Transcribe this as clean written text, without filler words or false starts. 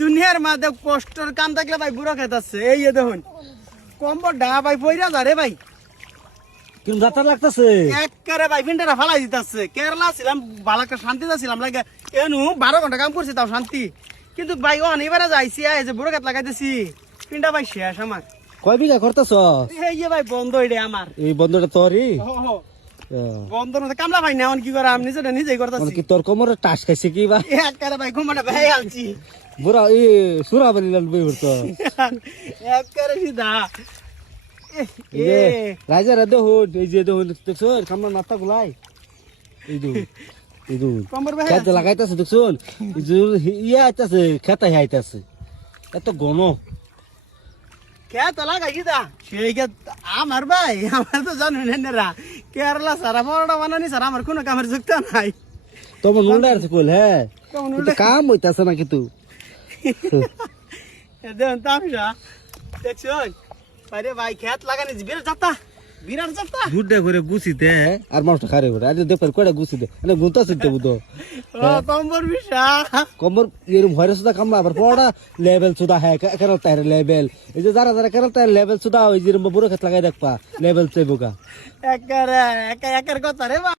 দুনিয়ার মাঝে কষ্টের কাম থাকলে ভাই বুড়ো খেতাছে। এই যে দেখুন কম্বর ডা ভাই পইরা যা রে ভাই, কিন্তু যাত্রা লাগতেছে একবারে ভাই পিন্ডারা ফালাই দিতেছে। কেরালা ছিলাম ভালো একটা শান্তিতে ছিলাম, লাগে এনু 12 ঘন্টা কাম করছি তাও শান্তি। কিন্তু ভাই ও এবারে যাইছি এই যে বুড়ো খেত লাগাইতেছি পিন্ডা ভাই শেষ আমার। কয় বিঘা করতেছ? এই যে ভাই বন্ধ এটা আমার, এই বন্ধটা তোরই? বন্ধ না কামলা ভাই না কি করে আমি নিজেটা নিজেই করতেছি। কি তোর কোমরে টাস খাইছে কি বা? একবারে ভাই ঘুমানো ভাই আনছি বুড়া এই সুরা বানিলাম বই হতো একবারে সিধা। রাজা রে দেখুন, এই যে দেখুন দেখছো কামলা নাতা গুলাই, এই দেখুন কম্বর ভাই খেতে লাগাইতেছে দেখুন, ইয়ে আইতাছে খেতে আইতাছে এত ঘন খেত লাগাই দা সেই খেত আমার ভাই। আমার তো জানেন না কেরালা সারা বড়টা বানানি স্যার আমার কোনো কামের যুক্ত নাই। তোমার নুন্ডা আছে কইল হ্যাঁ কেমন কিন্তু কাম হইতাছে না কিন্তু দেখুন তামসা দেখছুন আরে ভাই খেত লাগানি বিরাট যাত্রা দুধটা করে গুছিতে আর মাছটা খারে করে আজ দেখবার কয়টা গুছিতে মানে গুনতাছে তো বুঝো কম্বর বিশা কম্বর এরম ভয়রে সুদা কামলা আবার পড়া লেভেল সুদা হ্যাঁ কেরাল তার লেভেল এই যে যারা যারা কেরাল তার লেভেল সুদা ওই যে বুড়ো খেত লাগাই দেখবা লেভেল চাইবো গা একের কথা রে।